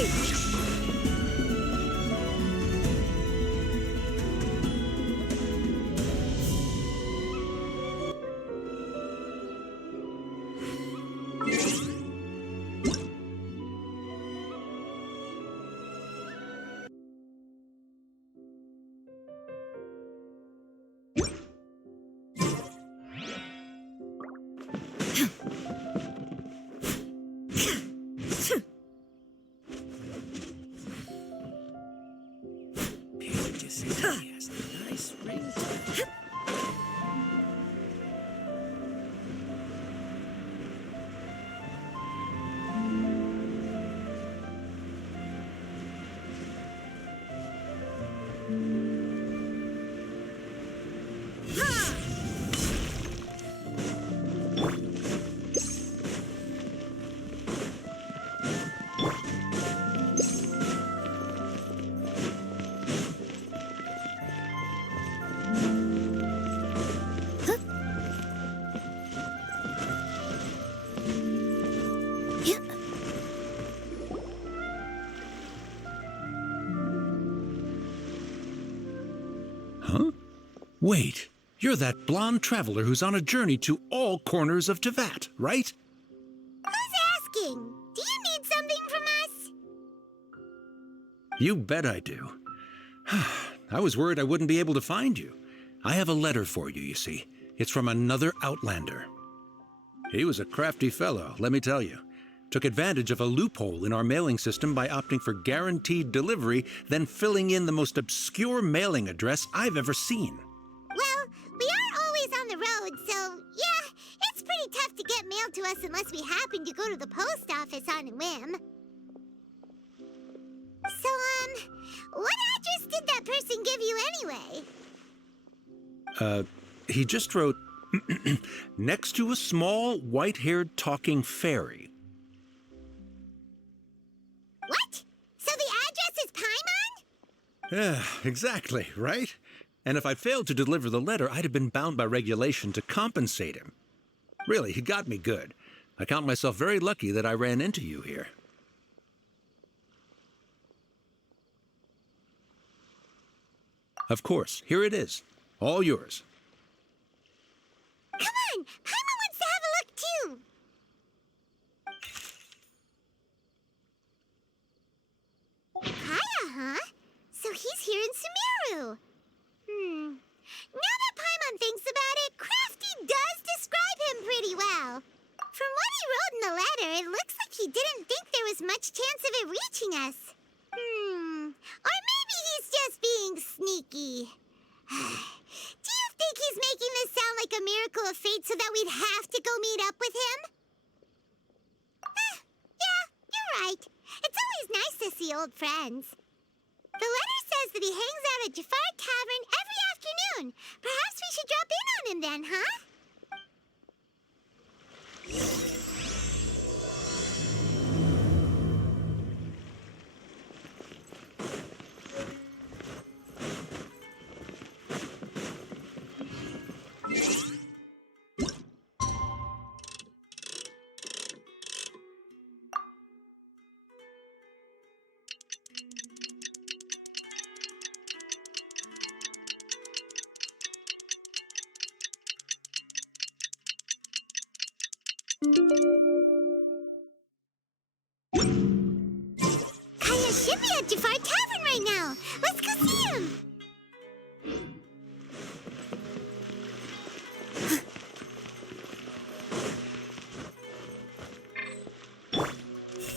engage! Huh? Wait, you're that blonde traveler who's on a journey to all corners of Teyvat, right? Who's asking? Do you need something from us? You bet I do. I was worried I wouldn't be able to find you. I have a letter for you, you see. It's from another Outlander. He was a crafty fellow, let me tell you. Took advantage of a loophole in our mailing system by opting for guaranteed delivery, then filling in the most obscure mailing address I've ever seen. Well, we are always on the road, so yeah, it's pretty tough to get mail to us unless we happen to go to the post office on a whim. So, what address did that person give you anyway? He just wrote, next to a small, white-haired talking fairy. What? So the address is Paimon? Yeah, exactly, right? And if I'd failed to deliver the letter, I'd have been bound by regulation to compensate him. Really, he got me good. I count myself very lucky that I ran into you here. Of course, here it is. All yours. Come on! Paimon wants to have a look, too! Kaya, huh? So he's here in Sumeru. Now that Paimon thinks about it, Crafty does describe him pretty well. From what he wrote in the letter, it looks like he didn't think there was much chance of it reaching us. Or maybe he's just being sneaky. Do you think he's making this sound like a miracle of fate so that we'd have to go meet up with him? Yeah, you're right. It's always nice to see old friends. The letter says that he hangs out at Jafar Tavern every afternoon. Perhaps we should drop in on him then, huh? Kaya should be at Jafar Tavern right now. Let's go see him.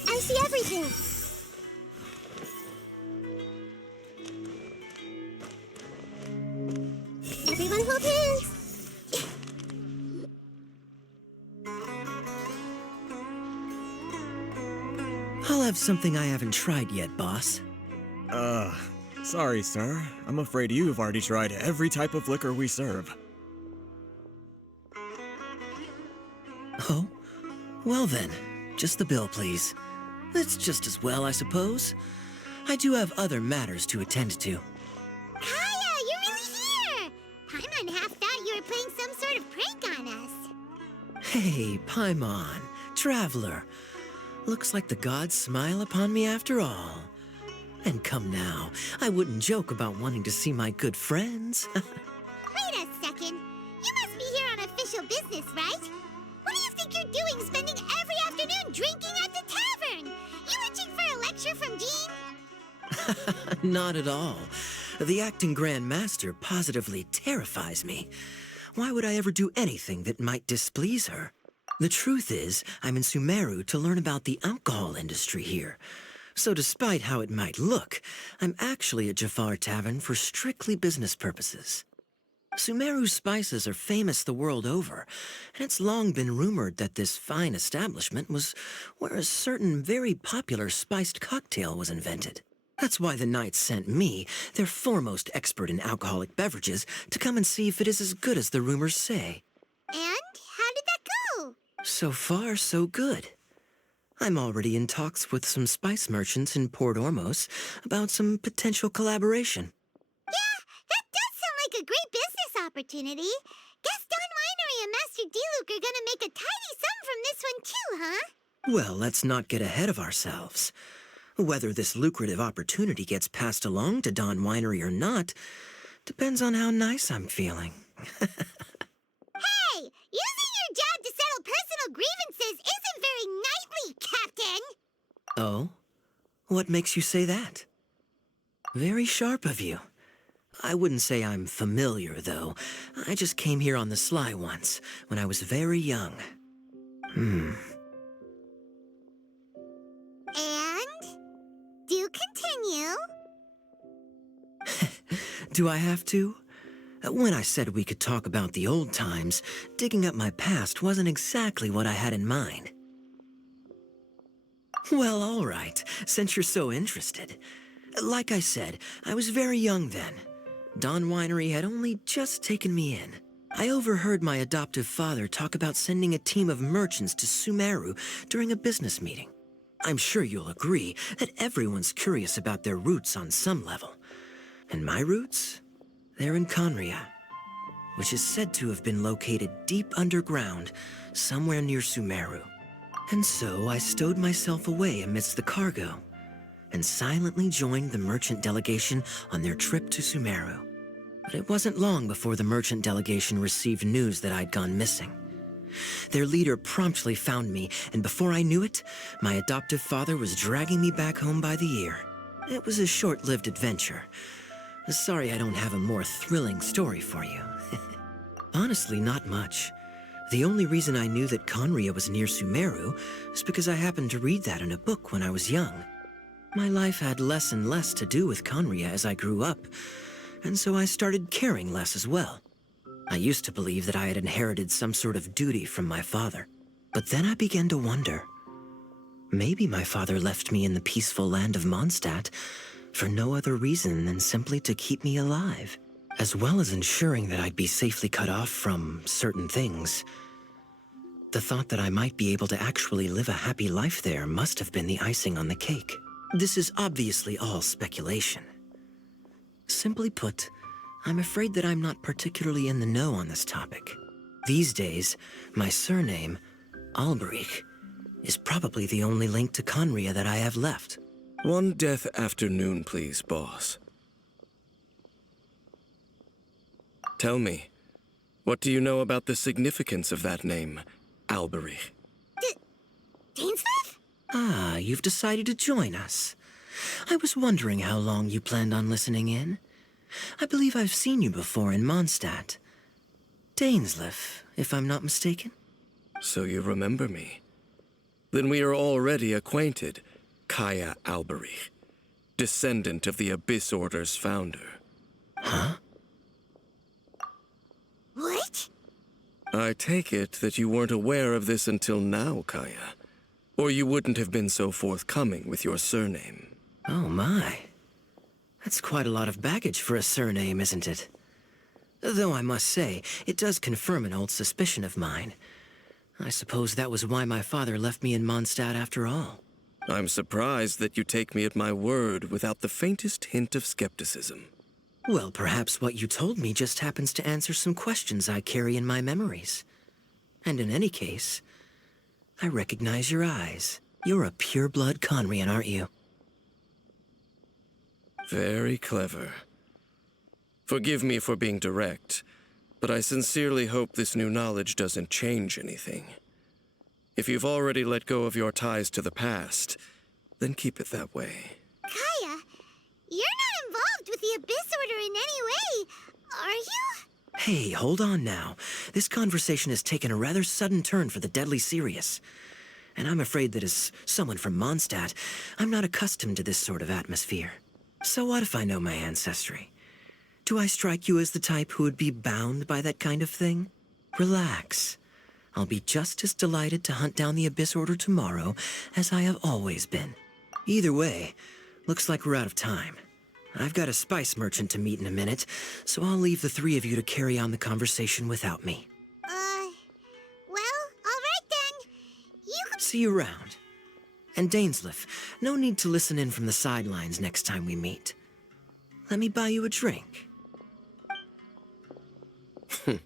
I see everything. Everyone hold hands. I'll have something I haven't tried yet, boss. Sorry, sir. I'm afraid you've already tried every type of liquor we serve. Oh? Well then, just the bill, please. That's just as well, I suppose. I do have other matters to attend to. Kaya, you're really here! Paimon half thought you were playing some sort of prank on us. Hey, Paimon, Traveler. Looks like the gods smile upon me after all. And come now, I wouldn't joke about wanting to see my good friends. Wait a second. You must be here on official business, right? What do you think you're doing spending every afternoon drinking at the tavern? You itching for a lecture from Jean? Not at all. The acting Grand Master positively terrifies me. Why would I ever do anything that might displease her? The truth is, I'm in Sumeru to learn about the alcohol industry here. So despite how it might look, I'm actually at Jafar Tavern for strictly business purposes. Sumeru's spices are famous the world over, and it's long been rumored that this fine establishment was where a certain very popular spiced cocktail was invented. That's why the knights sent me, their foremost expert in alcoholic beverages, to come and see if it is as good as the rumors say. And how did that go? So far, so good. I'm already in talks with some spice merchants in Port Ormos about some potential collaboration. Yeah, that does sound like a great business opportunity. Guess Don Winery and Master D-Luke are gonna make a tidy sum from this one too, huh? Well, let's not get ahead of ourselves. Whether this lucrative opportunity gets passed along to Don Winery or not depends on how nice I'm feeling. Hey, using your job to settle personal grievances isn't very knightly, Captain! Oh? What makes you say that? Very sharp of you. I wouldn't say I'm familiar, though. I just came here on the sly once, when I was very young. And? Do continue. Do I have to? When I said we could talk about the old times, digging up my past wasn't exactly what I had in mind. Well, all right, since you're so interested. Like I said, I was very young then. Don Winery had only just taken me in. I overheard my adoptive father talk about sending a team of merchants to Sumeru during a business meeting. I'm sure you'll agree that everyone's curious about their roots on some level. And my roots? They're in Conria, which is said to have been located deep underground, somewhere near Sumeru. And so I stowed myself away amidst the cargo, and silently joined the merchant delegation on their trip to Sumeru. But it wasn't long before the merchant delegation received news that I'd gone missing. Their leader promptly found me, and before I knew it, my adoptive father was dragging me back home by the ear. It was a short-lived adventure. Sorry I don't have a more thrilling story for you. Honestly, not much. The only reason I knew that Conria was near Sumeru is because I happened to read that in a book when I was young. My life had less and less to do with Conria as I grew up, and so I started caring less as well. I used to believe that I had inherited some sort of duty from my father, but then I began to wonder. Maybe my father left me in the peaceful land of Mondstadt for no other reason than simply to keep me alive, as well as ensuring that I'd be safely cut off from certain things. The thought that I might be able to actually live a happy life there must have been the icing on the cake. This is obviously all speculation. Simply put, I'm afraid that I'm not particularly in the know on this topic. These days, my surname, Alberich, is probably the only link to Conria that I have left. One death afternoon, please, boss. Tell me, what do you know about the significance of that name, Alberich? Dainsleif? Ah, you've decided to join us. I was wondering how long you planned on listening in. I believe I've seen you before in Mondstadt. Dainsleif, if I'm not mistaken. So you remember me. Then we are already acquainted, Kaya Alberich, descendant of the Abyss Order's founder. Huh? What? I take it that you weren't aware of this until now, Kaya. Or you wouldn't have been so forthcoming with your surname. Oh my. That's quite a lot of baggage for a surname, isn't it? Though I must say, it does confirm an old suspicion of mine. I suppose that was why my father left me in Mondstadt after all. I'm surprised that you take me at my word without the faintest hint of skepticism. Well, perhaps what you told me just happens to answer some questions I carry in my memories. And in any case, I recognize your eyes. You're a pure-blood Conrian, aren't you? Very clever. Forgive me for being direct, but I sincerely hope this new knowledge doesn't change anything. If you've already let go of your ties to the past, then keep it that way. Kaya, you're not involved with the Abyss Order in any way, are you? Hey, hold on now. This conversation has taken a rather sudden turn for the deadly serious. And I'm afraid that as someone from Mondstadt, I'm not accustomed to this sort of atmosphere. So what if I know my ancestry? Do I strike you as the type who would be bound by that kind of thing? Relax. I'll be just as delighted to hunt down the Abyss Order tomorrow as I have always been. Either way, looks like we're out of time. I've got a spice merchant to meet in a minute, so I'll leave the three of you to carry on the conversation without me. Well, all right then. You can... See you around. And Dainsleif, no need to listen in from the sidelines next time we meet. Let me buy you a drink. You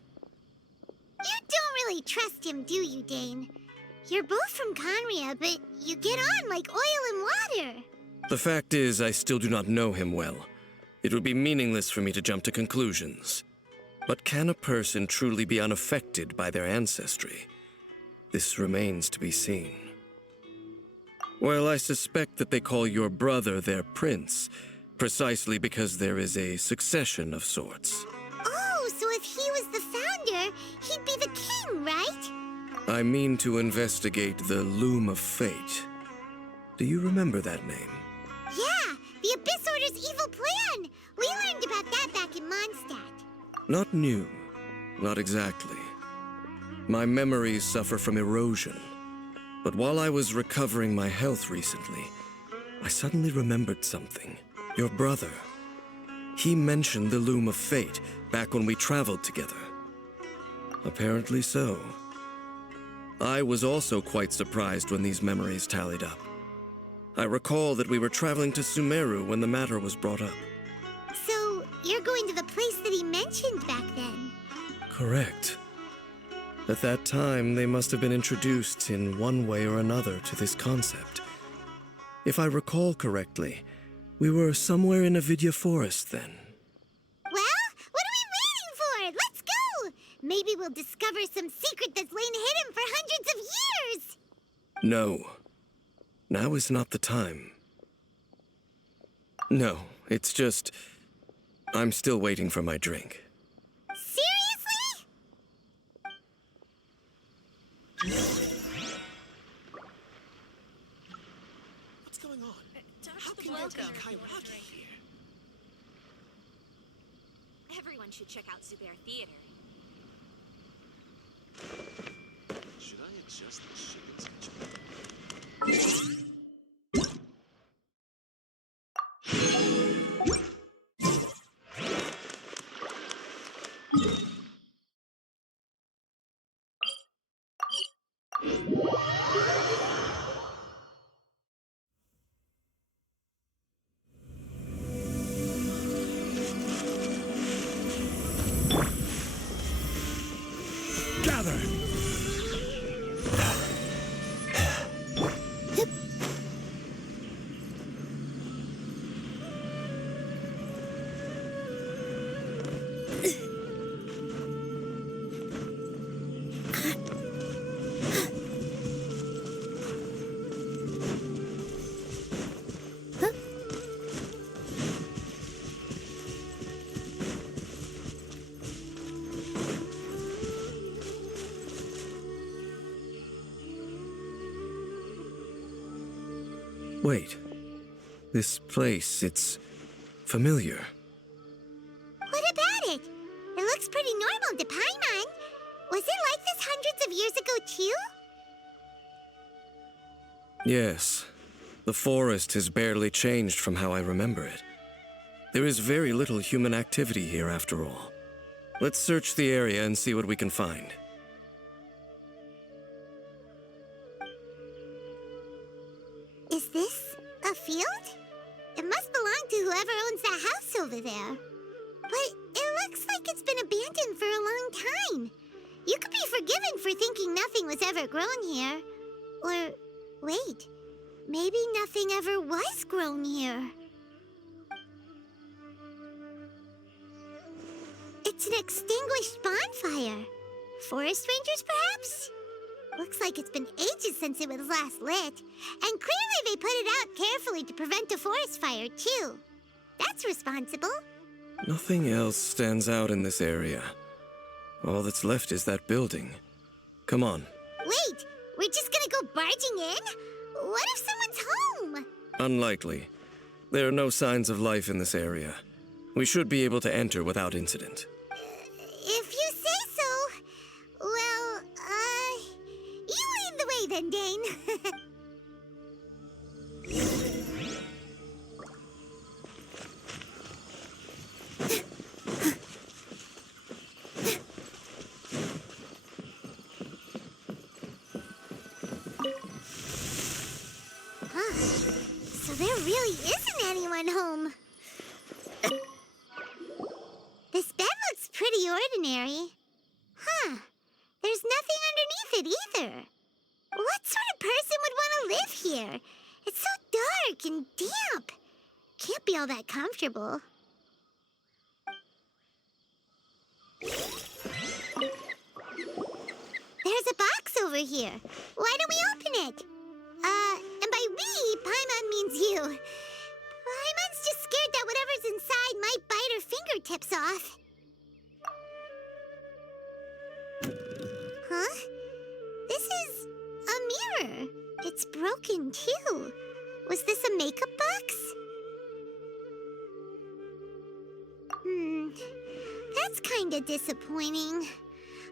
don't really trust him, do you, Dane? You're both from Conria, but you get on like oil and water. The fact is, I still do not know him well. It would be meaningless for me to jump to conclusions. But can a person truly be unaffected by their ancestry? This remains to be seen. Well, I suspect that they call your brother their prince, precisely because there is a succession of sorts. Oh, so if he was the founder, he'd be the king, right? I mean to investigate the Loom of Fate. Do you remember that name? Yeah, the Abyss Order's evil plan! We learned about that back in Mondstadt. Not new. Not exactly. My memories suffer from erosion. But while I was recovering my health recently, I suddenly remembered something. Your brother. He mentioned the Loom of Fate back when we traveled together. Apparently so. I was also quite surprised when these memories tallied up. I recall that we were traveling to Sumeru when the matter was brought up. So, you're going to the place that he mentioned back then? Correct. At that time, they must have been introduced in one way or another to this concept. If I recall correctly, we were somewhere in Avidya Forest then. Well, what are we waiting for? Let's go! Maybe we'll discover some secret that's lain hidden for hundreds of years! No. Now is not the time. No, it's just... I'm still waiting for my drink. Seriously? What's going on? How can you take Caribert here? Everyone should check out Zubair Theater. Should I adjust the shipping schedule? Gather! Wait. This place, it's familiar. What about it? It looks pretty normal to Paimon. Was it like this hundreds of years ago, too? Yes. The forest has barely changed from how I remember it. There is very little human activity here after all. Let's search the area and see what we can find. Is this a field? It must belong to whoever owns that house over there. But it looks like it's been abandoned for a long time. You could be forgiven for thinking nothing was ever grown here. Or, wait, Maybe nothing ever was grown here. It's an extinguished bonfire. Forest rangers, perhaps? Looks like it's been ages since it was last lit. And clearly they put it out carefully to prevent a forest fire, too. That's responsible. Nothing else stands out in this area. All that's left is that building. Come on. Wait, we're just gonna go barging in? What if someone's home? Unlikely. There are no signs of life in this area. We should be able to enter without incident. If you say so. Well, you lead the way then, Dane. So there really isn't anyone home. This bed looks pretty ordinary. Huh. There's nothing underneath it either. What sort of person would want to live here? It's so dark and damp. Can't be all that comfortable. There's a box over here. Why don't we open it? And by we, Paimon means you. Paimon's just scared that whatever's inside might bite her fingertips off. Huh? This is a mirror. It's broken, too. Was this a makeup box? That's kinda disappointing.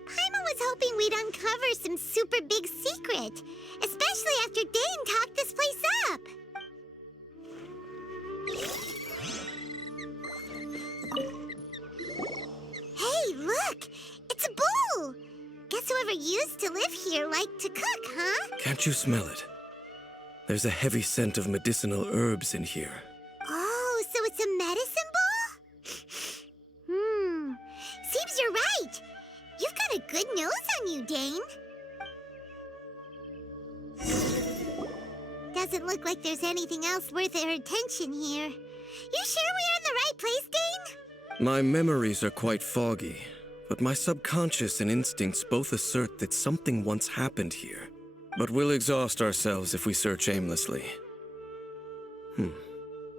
Paimon was hoping we'd uncover some super big secret, especially after Dane talked this place up. Hey, look! It's a bowl! Guess whoever used to live here liked to cook, huh? Can't you smell it? There's a heavy scent of medicinal herbs in here. Oh, so it's a medicine bowl? Seems you're right. You've got a good nose on you, Dane. Doesn't look like there's anything else worth our attention here. You sure we're in the right place, Dane? My memories are quite foggy, but my subconscious and instincts both assert that something once happened here. But we'll exhaust ourselves if we search aimlessly.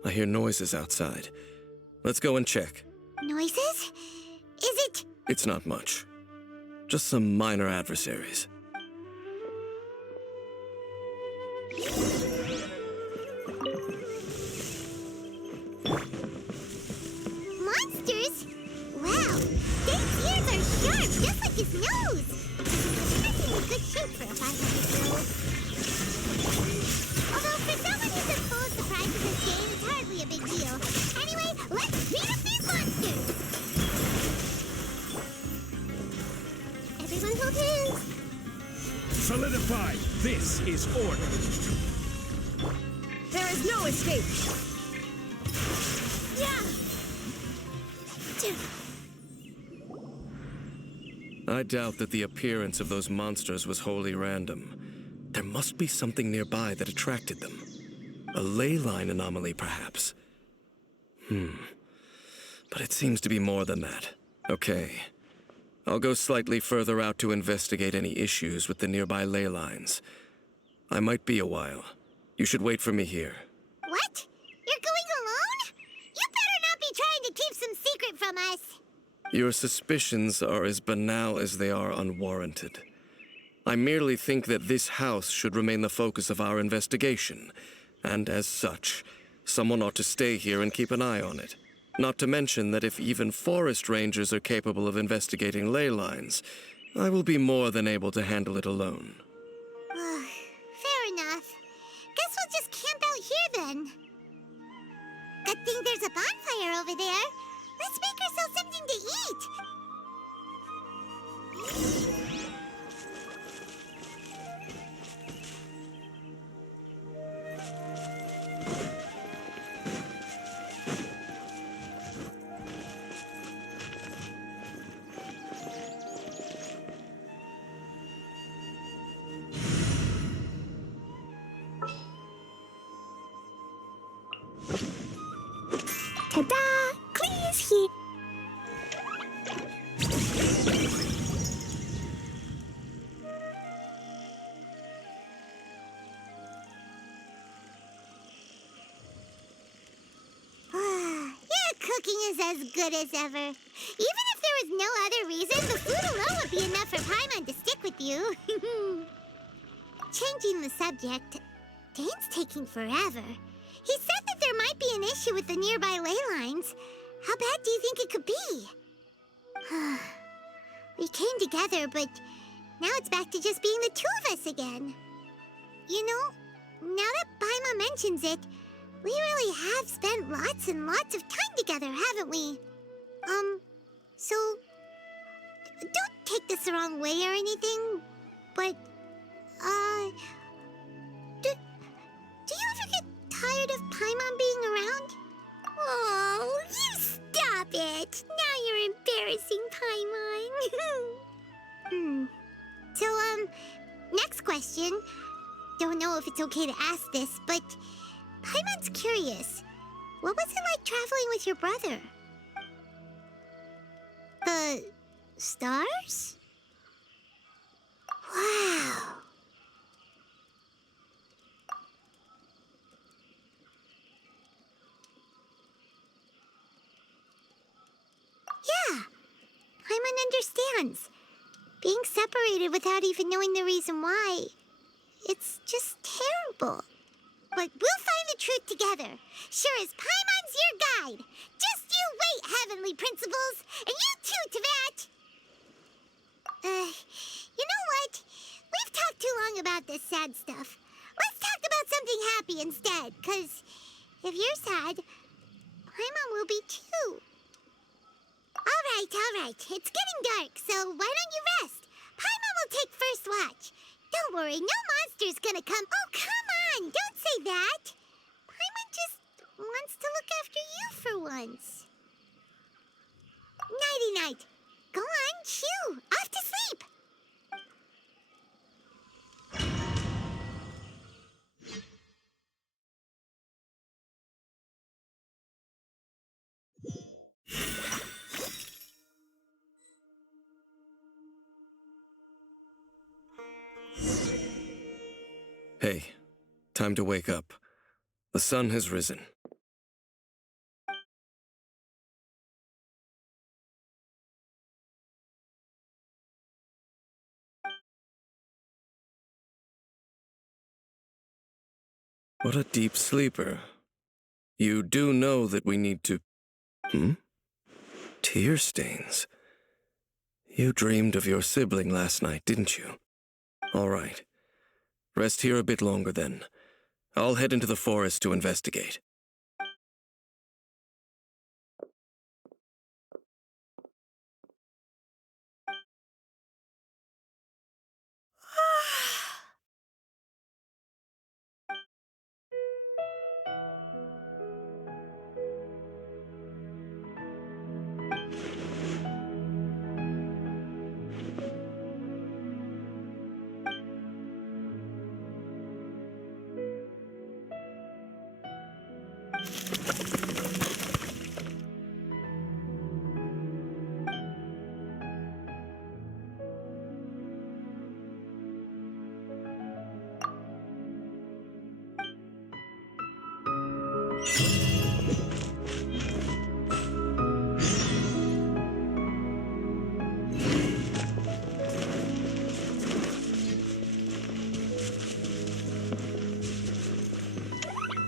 I hear noises outside. Let's go and check. Noises? Is it? It's not much. Just some minor adversaries. Monsters? Wow, Dane's ears are sharp, just like his nose. He's in good shape for a 500-year-old. Although for someone who's as full of surprises as Dane, it's hardly a big deal. Anyway, let's beat up these monsters! Everyone hold hands. Solidified. This is order. There is no escape. I doubt that the appearance of those monsters was wholly random. There must be something nearby that attracted them. A ley line anomaly, perhaps. But it seems to be more than that. Okay. I'll go slightly further out to investigate any issues with the nearby ley lines. I might be a while. You should wait for me here. What? You're going alone? You better not be trying to keep some secret from us. Your suspicions are as banal as they are unwarranted. I merely think that this house should remain the focus of our investigation, and as such, someone ought to stay here and keep an eye on it. Not to mention that if even forest rangers are capable of investigating ley lines, I will be more than able to handle it alone. Fair enough. Guess we'll just camp out here then. Good thing there's a bonfire over there. Let's make ourselves something to eat. Ta-da! Please here. Your cooking is as good as ever. Even if there was no other reason, the food alone would be enough for Paimon to stick with you. Changing the subject, Dane's taking forever. He said that there might be an issue with the nearby ley lines. How bad do you think it could be? We came together, but now it's back to just being the two of us again. You know, now that Paimon mentions it, we really have spent lots and lots of time together, haven't we? So, don't take this the wrong way or anything, but, do you ever get tired of Paimon being around? Oh, you stop it! Now you're embarrassing Paimon. So, next question. Don't know if it's okay to ask this, but Paimon's curious. What was it like traveling with your brother? The stars? Wow. Yeah, Paimon understands. Being separated without even knowing the reason why, it's just terrible. But we'll find the truth together. Sure as Paimon's your guide. Just you wait, Heavenly Principles. And you too, Teyvat. You know what? We've talked too long about this sad stuff. Let's talk about something happy instead. 'Cause if you're sad, Paimon will be too. All right. It's getting dark, so why don't you rest? Paimon will take first watch. Don't worry, no monster's gonna come. Oh, come on! Don't say that! Paimon just wants to look after you for once. Nighty-night. Go on, shoo! Off to sleep! Hey, time to wake up. The sun has risen. What a deep sleeper. You do know that we need to... Tear stains. You dreamed of your sibling last night, didn't you? All right. Rest here a bit longer then. I'll head into the forest to investigate.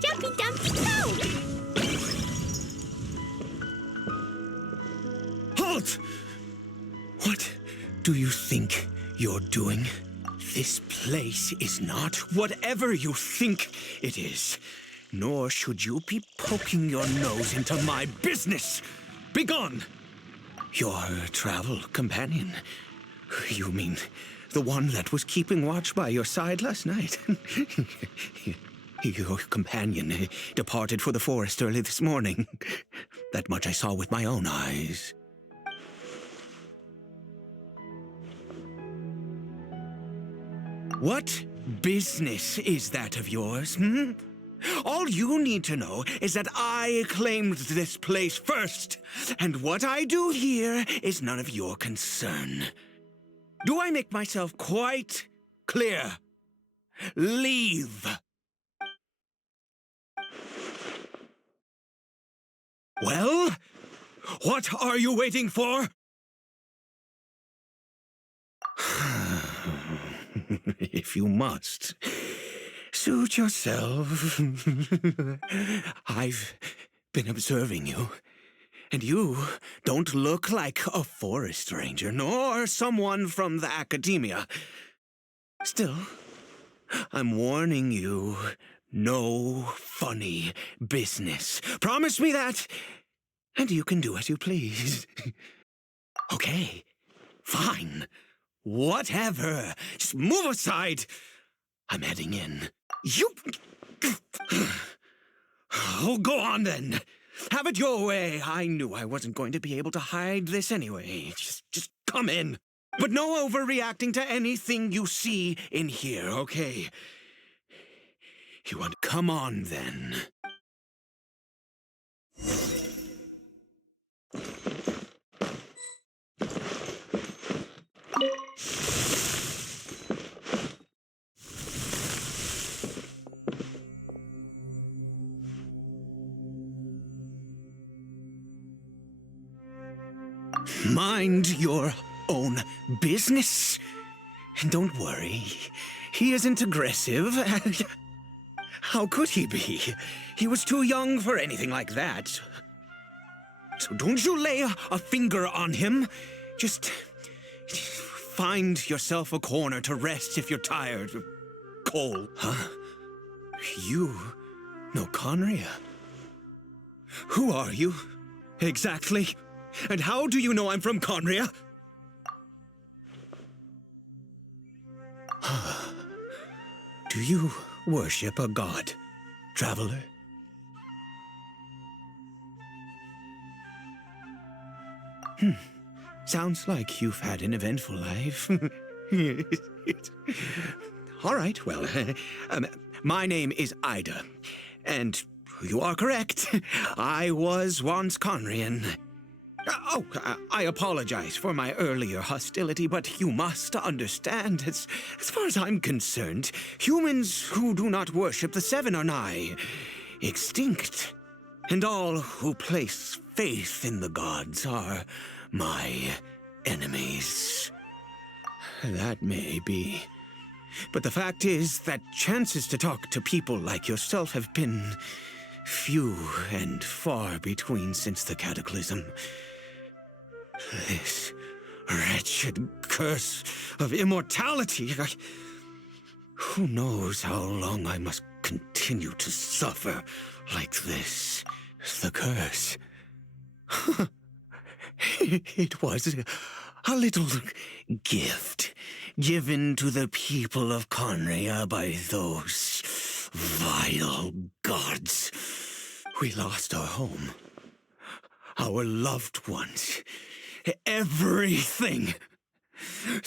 Jumpy Dumpty go! Halt! What do you think you're doing? This place is not whatever you think it is. Nor should you be poking your nose into my business. Begone! Your travel companion. You mean the one that was keeping watch by your side last night? Your companion departed for the forest early this morning. That much I saw with my own eyes. What business is that of yours, All you need to know is that I claimed this place first, and what I do here is none of your concern. Do I make myself quite clear? Leave. Well, what are you waiting for? If you must, suit yourself. I've been observing you, and you don't look like a forest ranger, nor someone from the academia. Still, I'm warning you, no funny business. Promise me that, and you can do as you please. Okay, fine. Whatever. Just move aside. I'm heading in. You... Oh, go on then. Have it your way. I knew I wasn't going to be able to hide this anyway. Just come in. But no overreacting to anything you see in here, okay? You want to come on then. Mind your own business. And don't worry, he isn't aggressive. How could he be? He was too young for anything like that. So don't you lay a finger on him. Just find yourself a corner to rest if you're tired. Cole, huh? You know Conria? Who are you, exactly? And how do you know I'm from Conria? Do you worship a god, traveler? Sounds like you've had an eventful life. All right, well, my name is Ida, and you are correct. I was once Conrian. I apologize for my earlier hostility, but you must understand, as far as I'm concerned, humans who do not worship the Seven are nigh extinct, and all who place faith in the gods are my enemies. That may be, but the fact is that chances to talk to people like yourself have been few and far between since the cataclysm. This wretched curse of immortality. Who knows how long I must continue to suffer like this? The curse. It was a little gift given to the people of Conria by those vile gods. We lost our home, our loved ones, everything.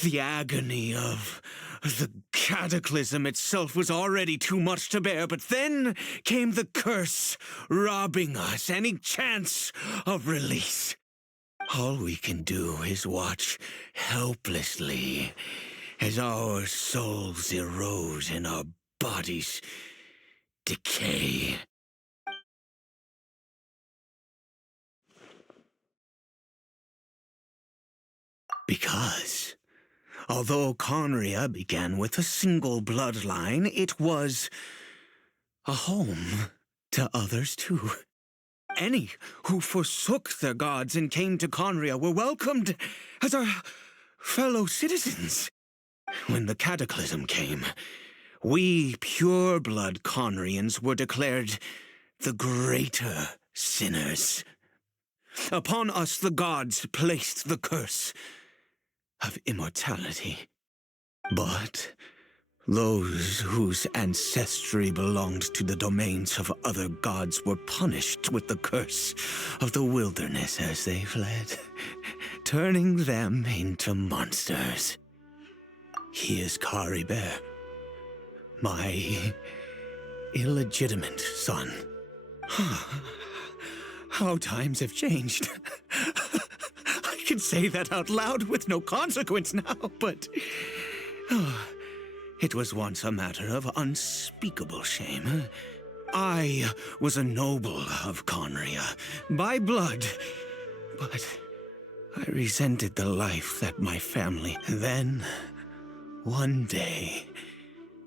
The agony of the cataclysm itself was already too much to bear, but then came the curse, robbing us any chance of release. All we can do is watch helplessly as our souls erode and our bodies decay. Because, although Conria began with a single bloodline, it was a home to others too. Any who forsook their gods and came to Conria were welcomed as our fellow citizens. When the cataclysm came, we pure-blood Conrians were declared the greater sinners. Upon us the gods placed the curse of immortality. But those whose ancestry belonged to the domains of other gods were punished with the curse of the wilderness as they fled, turning them into monsters. He is Caribert, my illegitimate son. How times have changed. I can say that out loud with no consequence now, but it was once a matter of unspeakable shame. I was a noble of Conria by blood, but I resented the life that my family. Then, one day,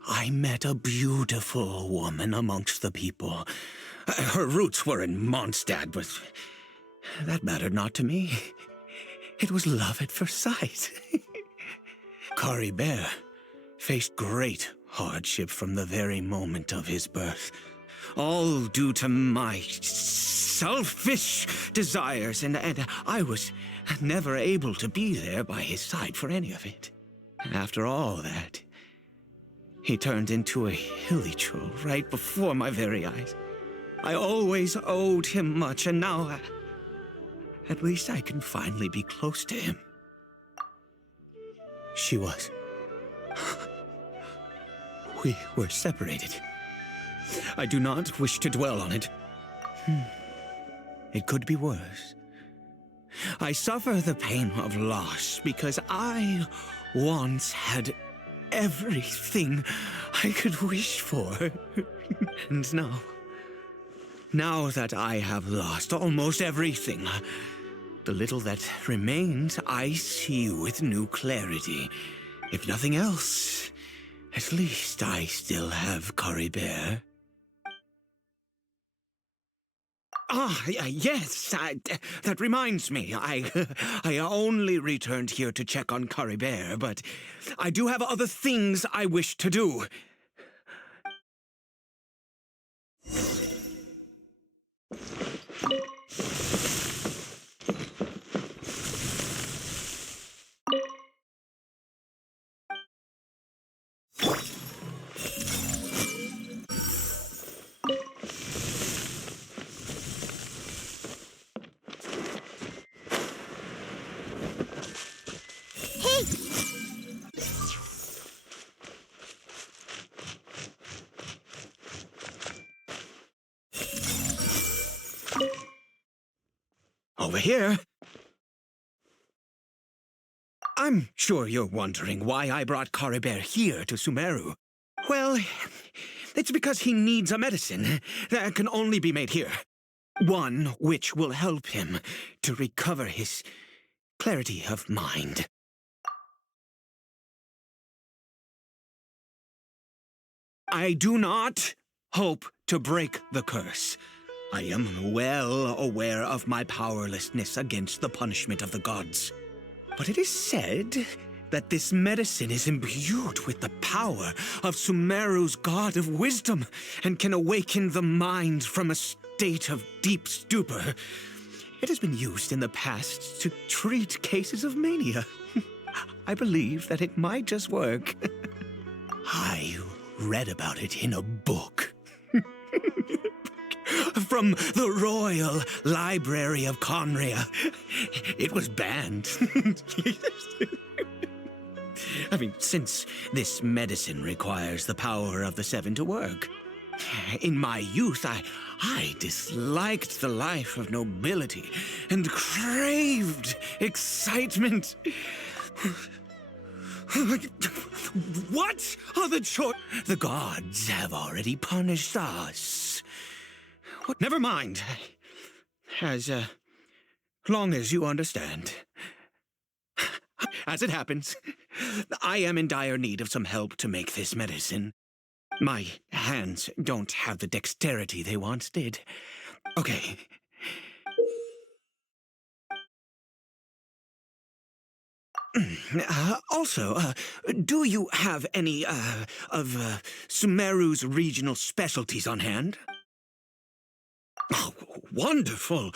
I met a beautiful woman amongst the people. Her roots were in Mondstadt, but that mattered not to me. It was love at first sight. Caribert faced great hardship from the very moment of his birth, all due to my selfish desires, and I was never able to be there by his side for any of it. After all that, he turned into a hilly troll right before my very eyes. I always owed him much, and now, at least I can finally be close to him. She was. We were separated. I do not wish to dwell on it. It could be worse. I suffer the pain of loss because I once had everything I could wish for. And now that I have lost almost everything, the little that remains I see with new clarity. If nothing else, at least I still have Caribert. Yes, that reminds me. I only returned here to check on Caribert, but I do have other things I wish to do. Over here. I'm sure you're wondering why I brought Caribert here to Sumeru. Well, it's because he needs a medicine that can only be made here. One which will help him to recover his clarity of mind. I do not hope to break the curse. I am well aware of my powerlessness against the punishment of the gods. But it is said that this medicine is imbued with the power of Sumeru's god of wisdom and can awaken the mind from a state of deep stupor. It has been used in the past to treat cases of mania. I believe that it might just work. I read about it in a book. From the Royal Library of Conria. It was banned. I mean, since this medicine requires the power of the Seven to work. In my youth, I disliked the life of nobility and craved excitement. What are the The gods have already punished us. Never mind. As long as you understand. As it happens, I am in dire need of some help to make this medicine. My hands don't have the dexterity they once did. Okay. Also, do you have any of Sumeru's regional specialties on hand? Oh, wonderful!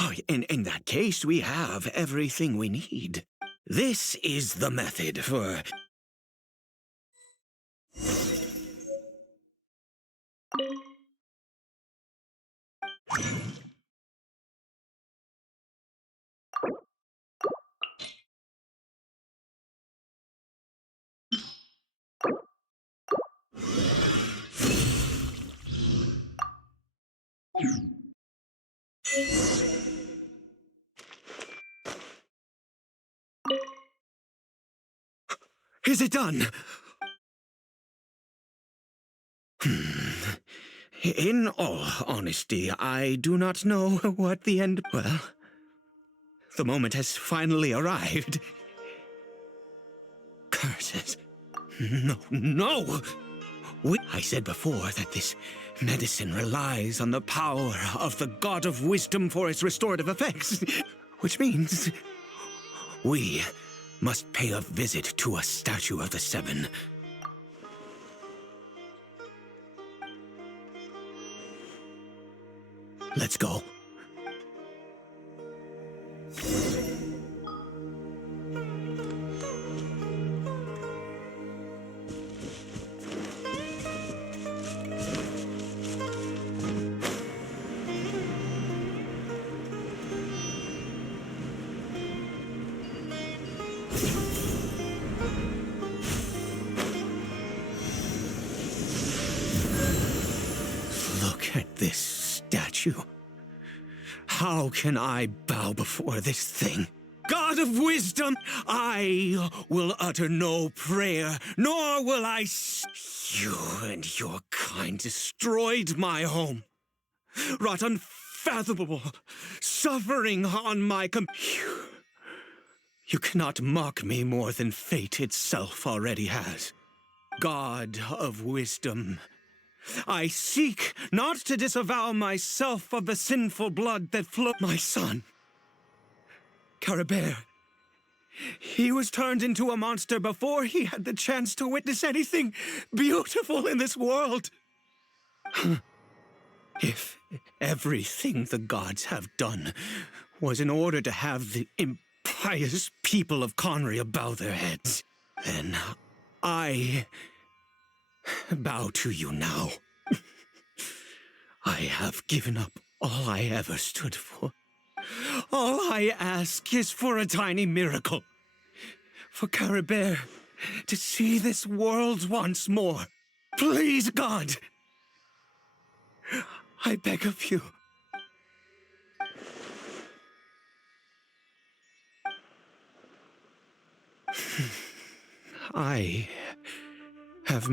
Oh, in that case, we have everything we need. This is the method for... Is it done? In all honesty, I do not know what the end... Well, the moment has finally arrived. Curses. No, no! I said before that this medicine relies on the power of the God of Wisdom for its restorative effects, which means we must pay a visit to a statue of the Seven. Let's go. Look at this statue. How can I bow before this thing? God of wisdom, I will utter no prayer, nor will I... You and your kind destroyed my home, wrought unfathomable suffering on my You cannot mock me more than fate itself already has. God of wisdom, I seek not to disavow myself of the sinful blood that flowed. My son, Caribert, he was turned into a monster before he had the chance to witness anything beautiful in this world. If everything the gods have done was in order to have the impious people of Conria bow their heads, then I bow to you now. I have given up all I ever stood for. All I ask is for a tiny miracle. For Caribert to see this world once more. Please, God. I beg of you. I have...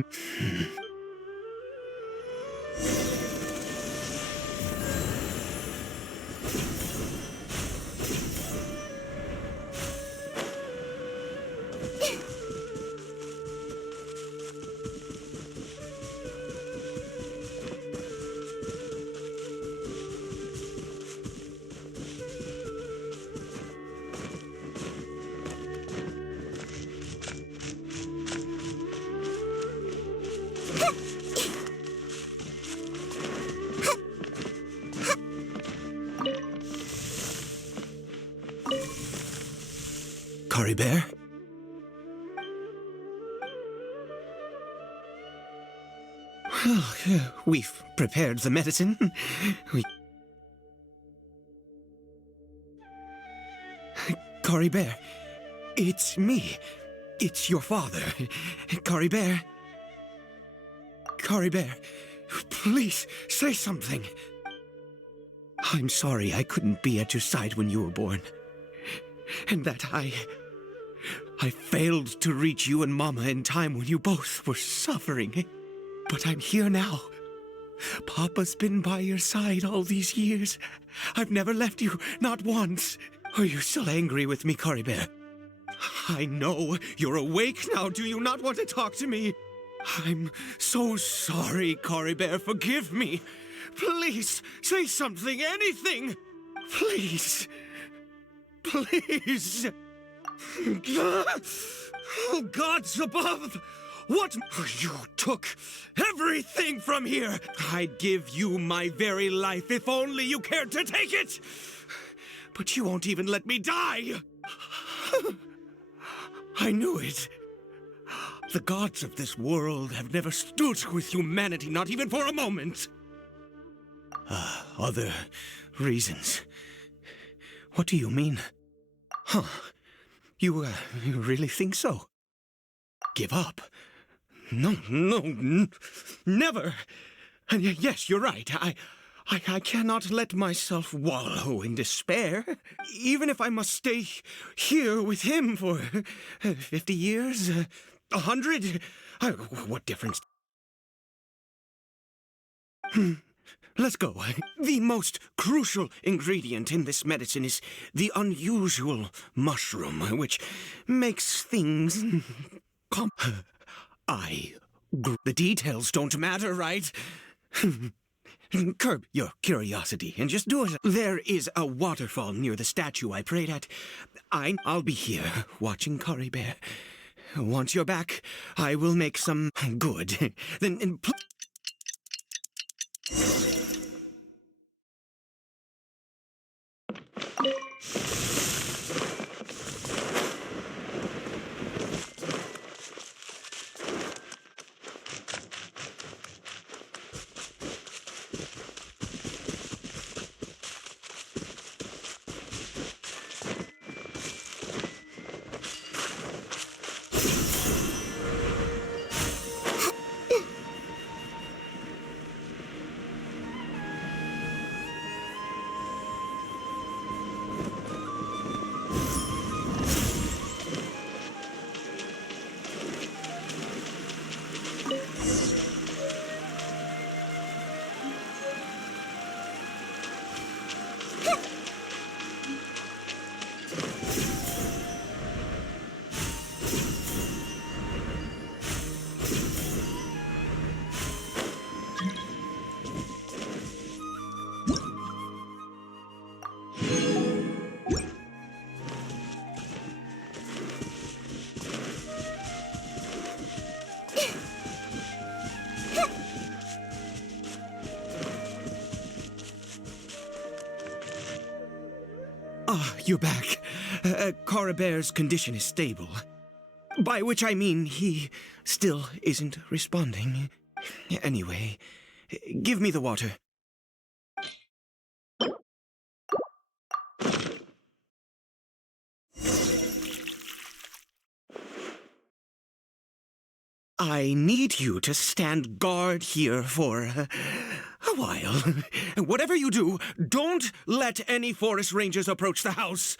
Caribert? Well, we've prepared the medicine. Caribert, it's me. It's your father. Caribert. Caribert, please say something. I'm sorry I couldn't be at your side when you were born. And that I failed to reach you and Mama in time when you both were suffering. But I'm here now. Papa's been by your side all these years. I've never left you, not once. Are you still angry with me, Caribert? I know you're awake now. Do you not want to talk to me? I'm so sorry, Caribert. Forgive me. Please, say something, anything. Please. Please. Oh, gods above. What? You took everything from here. I'd give you my very life if only you cared to take it. But you won't even let me die. I knew it. The gods of this world have never stood with humanity, not even for a moment. Other reasons. What do you mean? Huh. You really think so? Give up? No, never. And yes, you're right. I cannot let myself wallow in despair. Even if I must stay here with him for 50 years, 100, what difference? Let's go. The most crucial ingredient in this medicine is the unusual mushroom, which makes things the details don't matter, right? Curb your curiosity and just do it. There is a waterfall near the statue I prayed at. I'll be here watching Caribert. Once you're back, I will make some good. Then. You're back. Caribert's condition is stable. By which I mean he still isn't responding. Anyway, give me the water. I need you to stand guard here for a while. Whatever you do, don't let any forest rangers approach the house.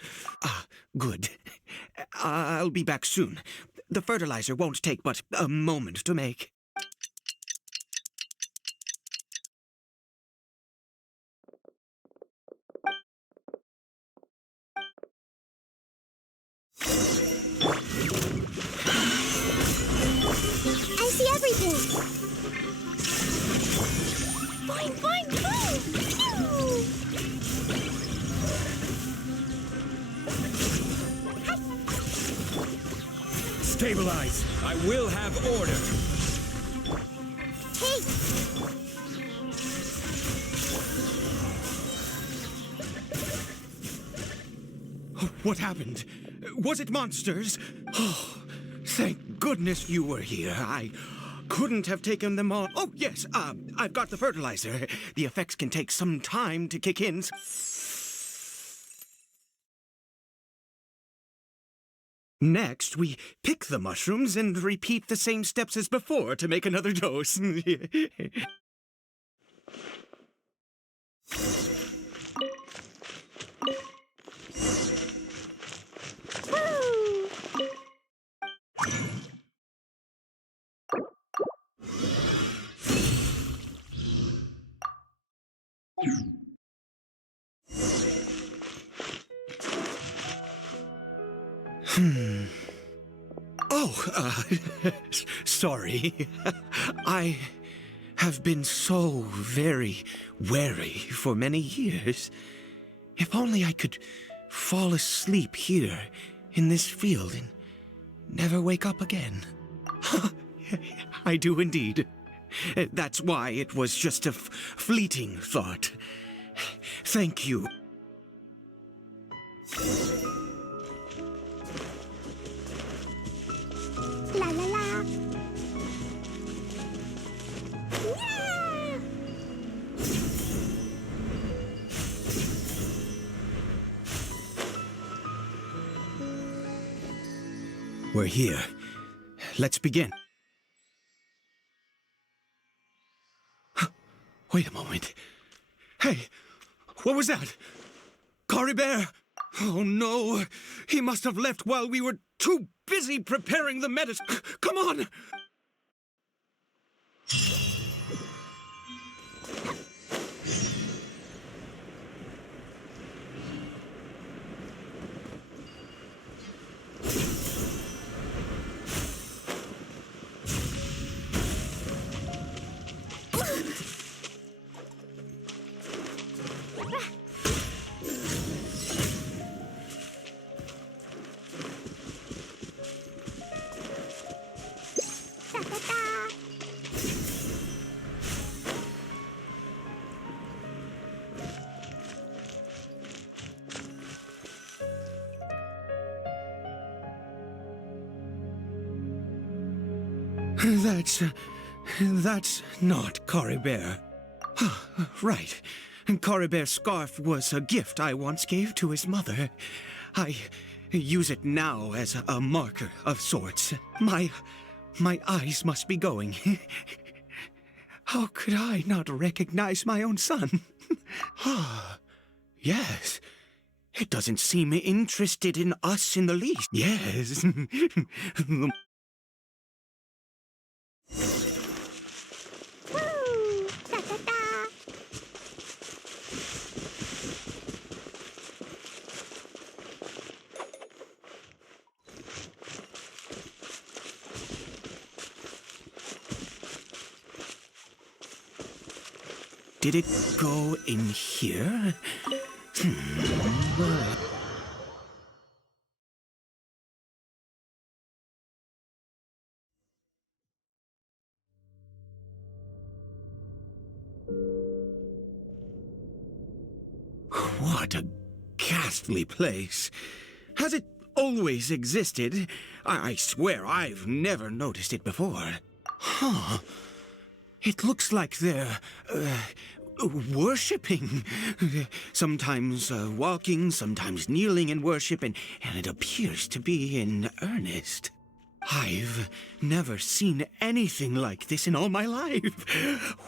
Good. I'll be back soon. The fertilizer won't take but a moment to make. I see everything. Fine, fine, fine. Stabilize. I will have order. Hey. What happened? Was it monsters? Oh, thank goodness you were here. I couldn't have taken them all. Oh, yes, I've got the fertilizer. The effects can take some time to kick in. Next, we pick the mushrooms and repeat the same steps as before to make another dose. Oh, sorry. I have been so very wary for many years. If only I could fall asleep here in this field and never wake up again. I do indeed. That's why it was just a fleeting thought. Thank you. La la la. Yeah! We're here. Let's begin. Wait a moment. Hey, what was that? Caribert! Oh no, he must have left while we were too busy preparing the medicine. Come on! That's not Caribert. Right. Caribert's scarf was a gift I once gave to his mother. I use it now as a marker of sorts. My eyes must be going. How could I not recognize my own son? Yes. It doesn't seem interested in us in the least. Yes. Woo! Da da da! Did it go in here? What a ghastly place. Has it always existed? I swear I've never noticed it before. Huh. It looks like they're, worshipping. Sometimes walking, sometimes kneeling in worship, and it appears to be in earnest. I've never seen anything like this in all my life.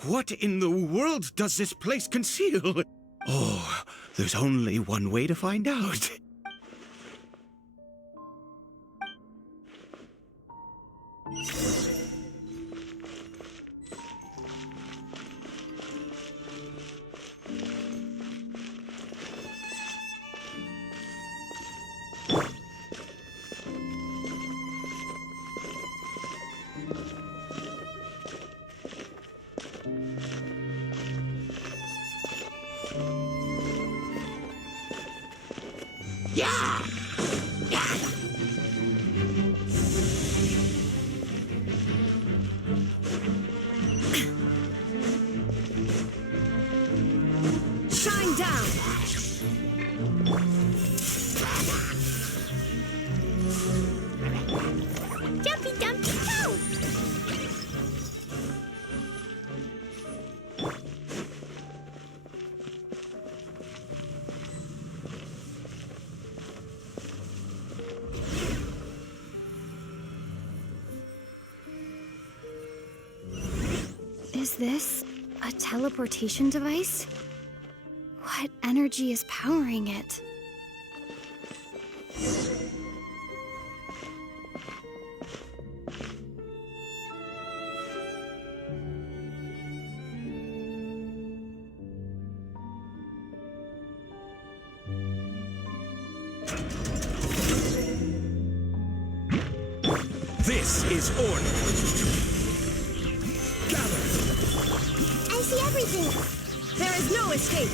What in the world does this place conceal? Oh, there's only one way to find out. Shine down! Jumpy dumpy go! Is this a teleportation device? What energy is powering it? This is order. Gather. I see everything! There is no escape!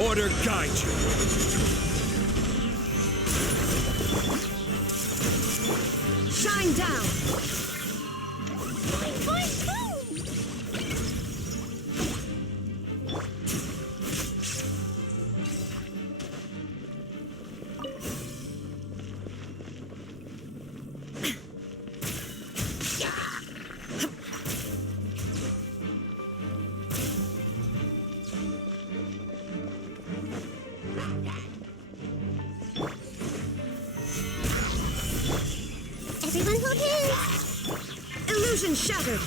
Order guide you. Shine down! Boing, boing, boom! Everyone hold hands! Illusion shattered!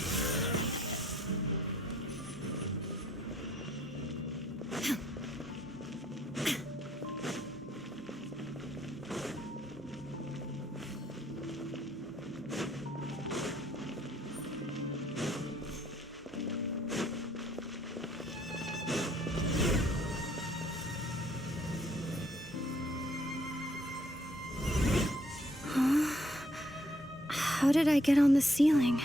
How did I get on the ceiling?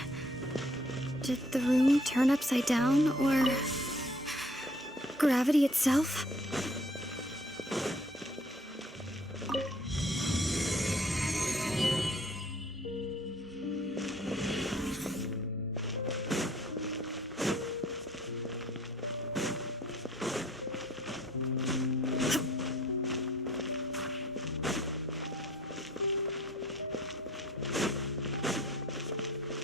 Did the room turn upside down, or gravity itself?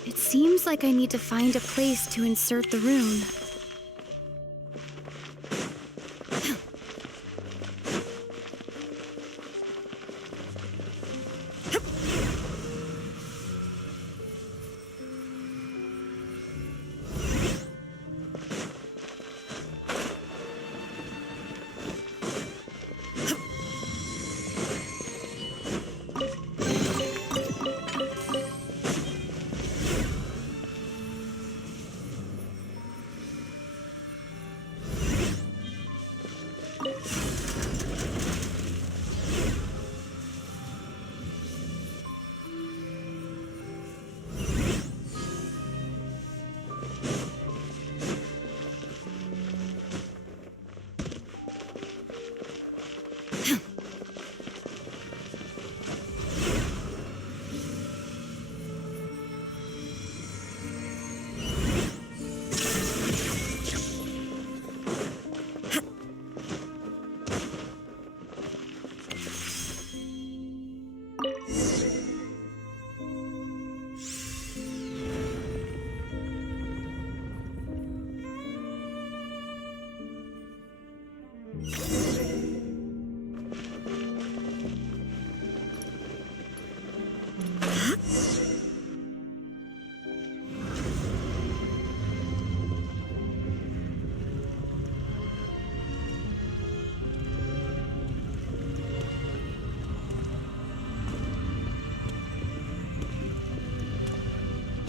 It seems like I need to find a place to insert the rune.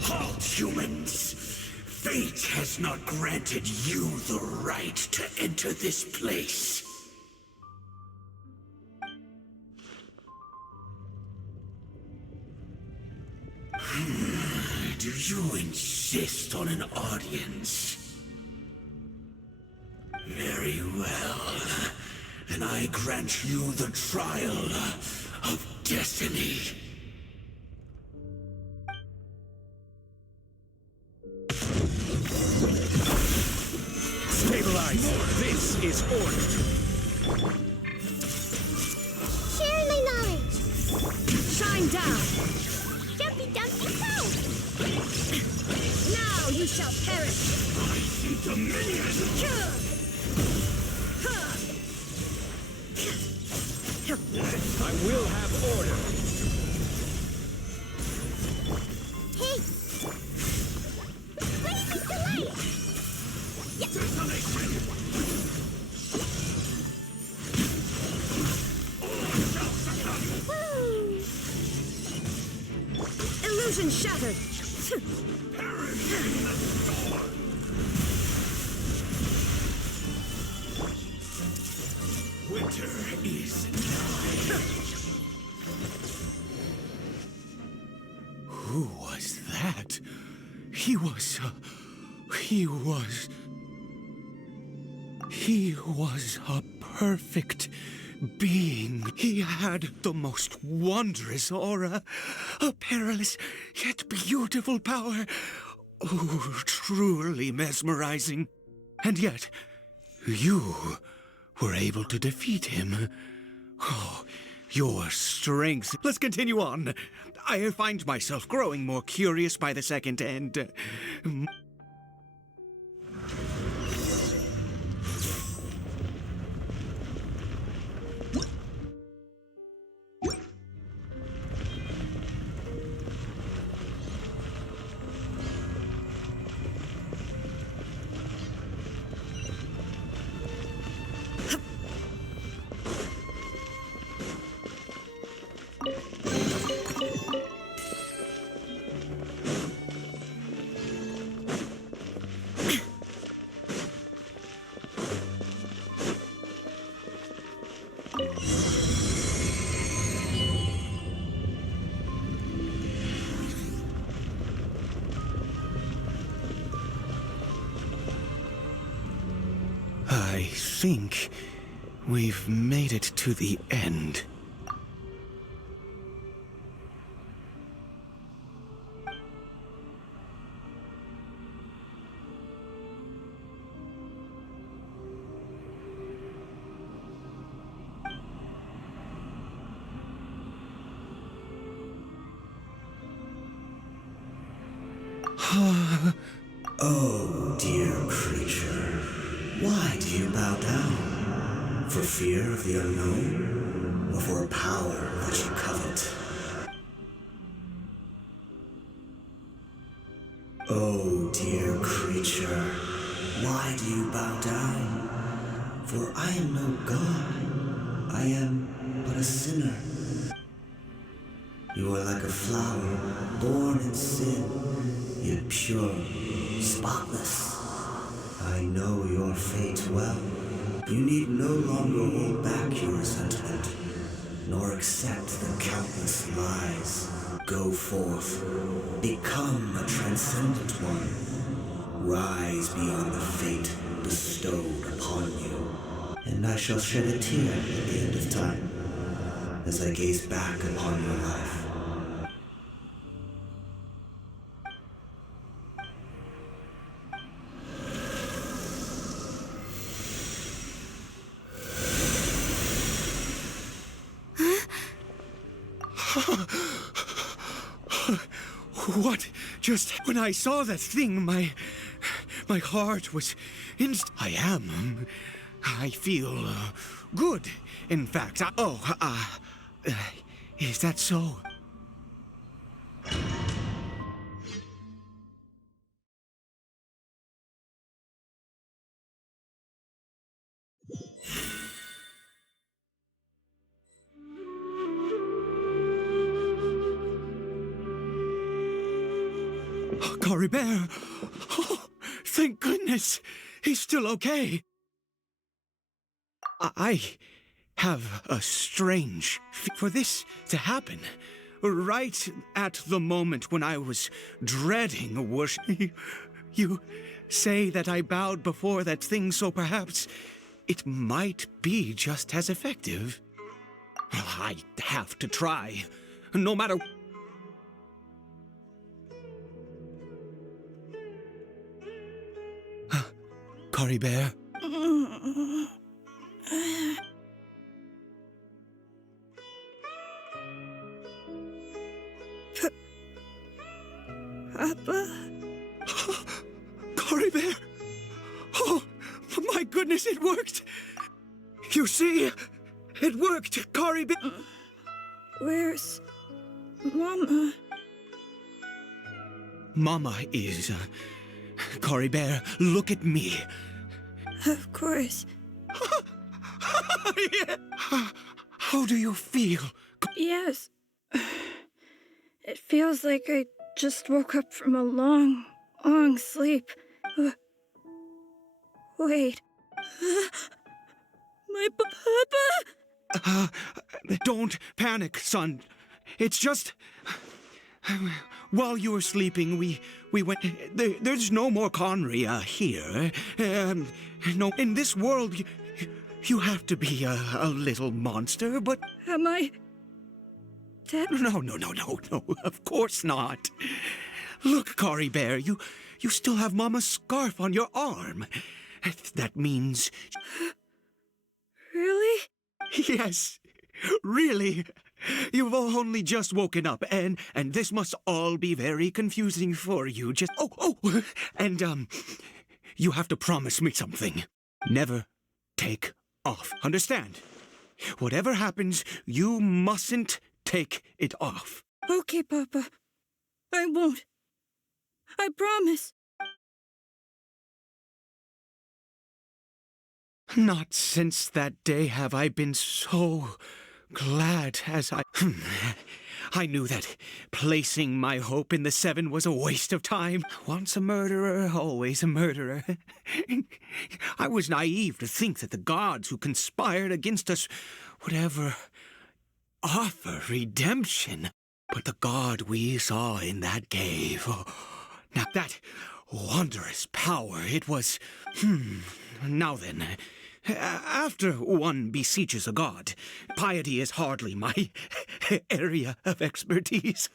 Halt, humans! Fate has not granted you the right to enter this place. Do you insist on an audience? Very well. Then I grant you the trial of destiny. Stabilize. This is order. Share my knowledge! Shine down! Jumpy Dumpty Go! Now you shall perish! Dominion! I will have order. Hey! What is this delay? Woo! Illusion shattered! Winter is nigh. Who was that? He was a perfect being. He had the most wondrous aura, a perilous yet beautiful power. Oh, truly mesmerizing. And yet, you were able to defeat him. Oh, your strength. Let's continue on. I find myself growing more curious by the second, and... I think we've made it to the end. Oh, dear creature, why do you bow down? For fear of the unknown, or for a power that you covet? Oh, dear creature, why do you bow down? For I am no god, I am but a sinner. You are like a flower, born in sin, yet pure, spotless. I know your fate well. You need no longer hold back your resentment, nor accept the countless lies. Go forth, become a transcendent one. Rise beyond the fate bestowed upon you. And I shall shed a tear at the end of time, as I gaze back upon your life. What? Just when I saw that thing, my heart was I feel good. In fact, is that so? Caribert! Oh, thank goodness! He's still okay. I have a strange for this to happen. Right at the moment when I was dreading worship. You say that I bowed before that thing, so perhaps it might be just as effective. I have to try, no matter... Caribert? Papa? Caribert? Oh, my goodness, it worked! You see? It worked, Caribert! Where's Mama? Mama is... Caribert, look at me. Of course. Yeah. How do you feel? Yes. It feels like I just woke up from a long, long sleep. Wait. My papa? Don't panic, son. It's just... While you were sleeping, we went... There's no more Conria here. No, in this world, You have to be a little monster, but... Am I... dead? No, of course not. Look, Caribert, you still have Mama's scarf on your arm. That means... Really? Yes, really. You've only just woken up, and this must all be very confusing for you. Just... and, you have to promise me something. Never take off. Understand? Whatever happens, you mustn't take it off. Okay, Papa. I won't. I promise. Not since that day have I been so glad as I knew that placing my hope in the Seven was a waste of time. Once a murderer, always a murderer. I was naive to think that the gods who conspired against us would ever offer redemption. But the god we saw in that cave, now that wondrous power, it was... Now then... After one beseeches a god, piety is hardly my area of expertise.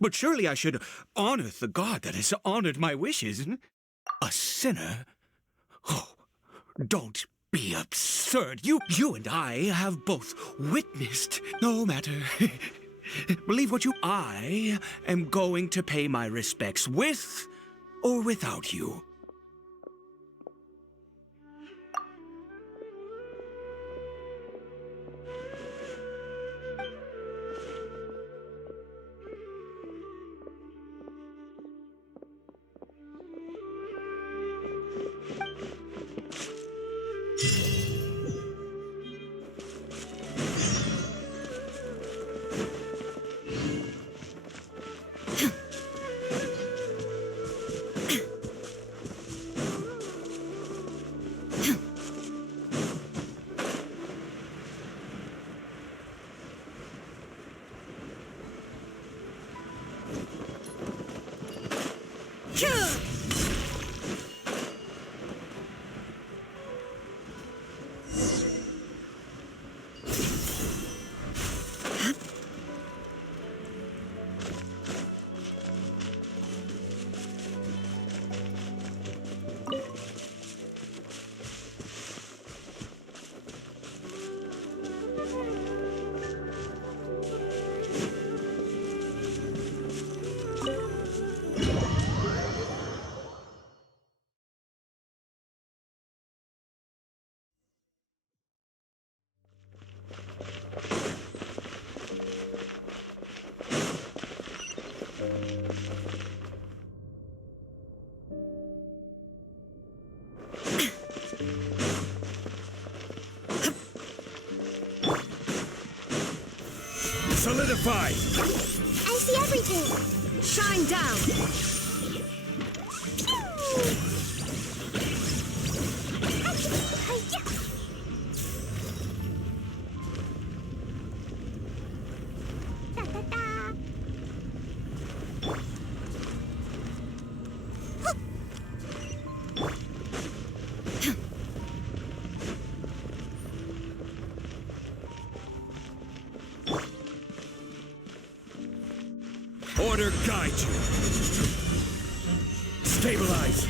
But surely I should honor the god that has honored my wishes. A sinner? Oh, don't be absurd. You and I have both witnessed. No matter. Believe what you... I am going to pay my respects with or without you. Solidify! I see everything. Shine down! Order guide you. Stabilize.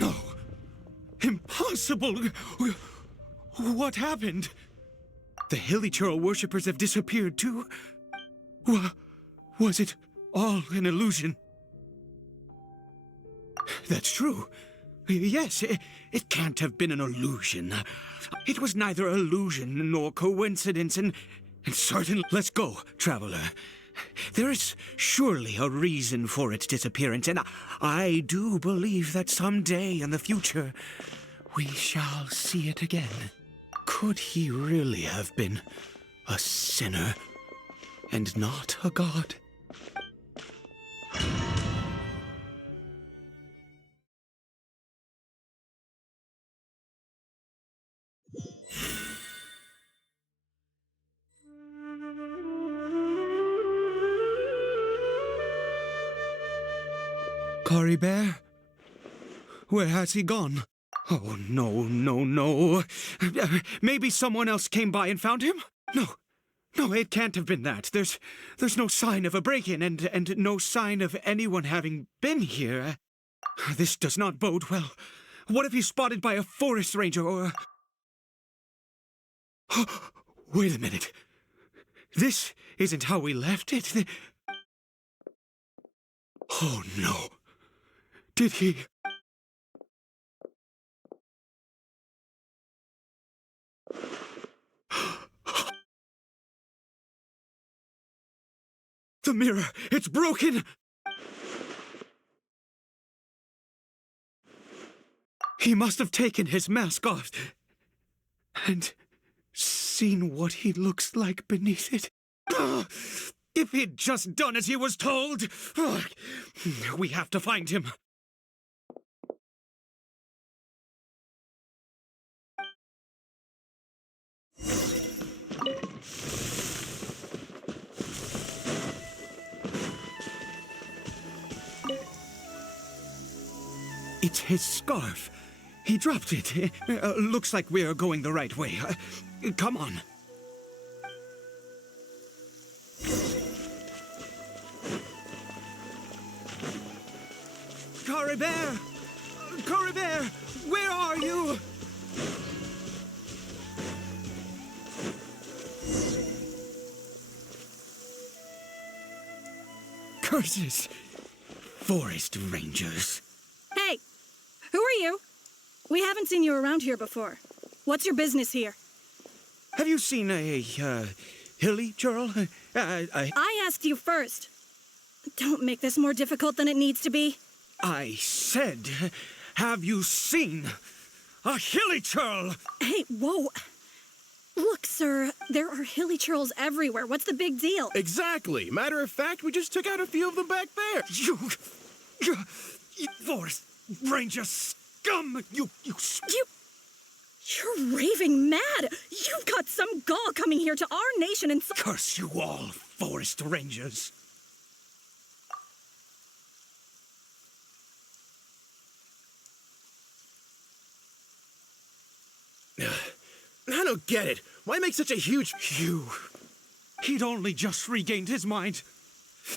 No. Impossible. What happened? The Hilichurl worshippers have disappeared too? Was it all an illusion? That's true. Yes, it can't have been an illusion. It was neither illusion nor coincidence, and certainly... Let's go, traveler. There is surely a reason for its disappearance, and I do believe that someday in the future we shall see it again. Could he really have been a sinner and not a god? Caribert? Where has he gone? Oh, no, no, no. Maybe someone else came by and found him? No, it can't have been that. There's no sign of a break-in and no sign of anyone having been here. This does not bode well. What if he's spotted by a forest ranger or... Wait a minute. This isn't how we left it. Oh, no. Did he... The mirror! It's broken! He must have taken his mask off and seen what he looks like beneath it. If he'd just done as he was told! We have to find him. It's his scarf. He dropped it. Looks like we're going the right way. Come on. Caribert! Caribert! Where are you? Curses! Forest rangers. Hey! Who are you? We haven't seen you around here before. What's your business here? Have you seen a, hilly churl? I asked you first. Don't make this more difficult than it needs to be. I said, have you seen a hilly churl? Hey, whoa. Look, sir, there are hilly churls everywhere. What's the big deal? Exactly. Matter of fact, we just took out a few of them back there. You forest ranger scum! You're raving mad! You've got some gall coming here to our nation and curse you all, forest rangers! I don't get it. Why make such a huge... He'd only just regained his mind.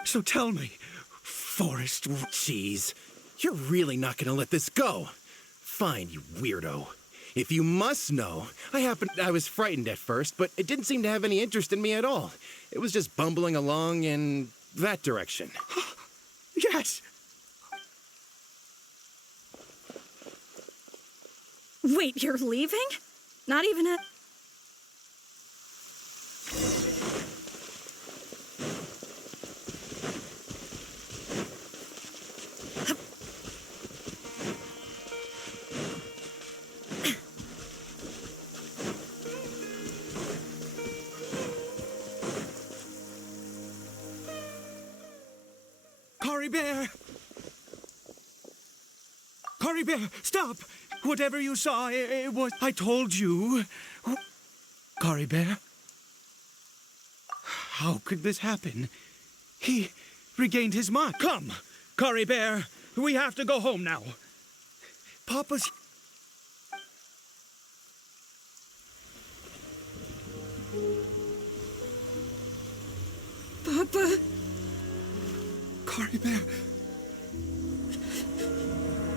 So tell me, forest... Jeez, you're really not gonna let this go. Fine, you weirdo. If you must know, I was frightened at first, but it didn't seem to have any interest in me at all. It was just bumbling along in that direction. Yes! Wait, you're leaving? Not even a... Caribert! Caribert, stop! Whatever you saw, it was... I told you. Caribert? How could this happen? He regained his mind. Come, Caribert, we have to go home now. Papa's... Papa... Caribert...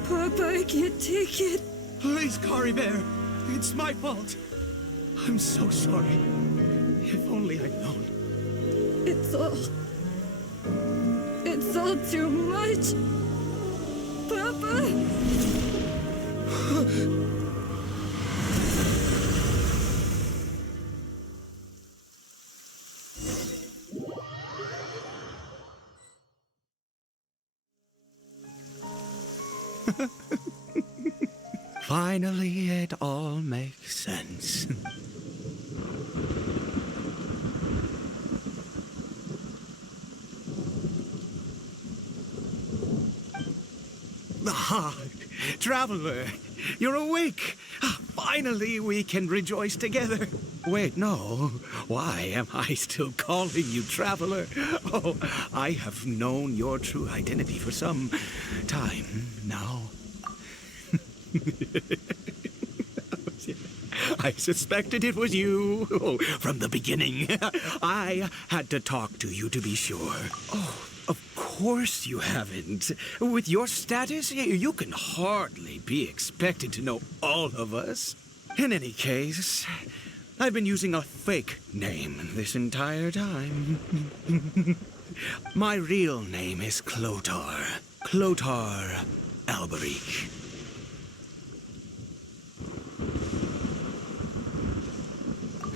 Papa, I can't take it. Please, Caribert. It's my fault. I'm so sorry. If only I'd known. It's all too much. Papa! Finally, it all makes sense. Ah, traveler, you're awake. Finally, we can rejoice together. Wait, no. Why am I still calling you Traveler? Oh, I have known your true identity for some time now. I suspected it was you. Oh, from the beginning. I had to talk to you to be sure. Oh, of course you haven't. With your status, you can hardly be expected to know all of us. In any case, I've been using a fake name this entire time. My real name is Clotar. Clotar Alberich.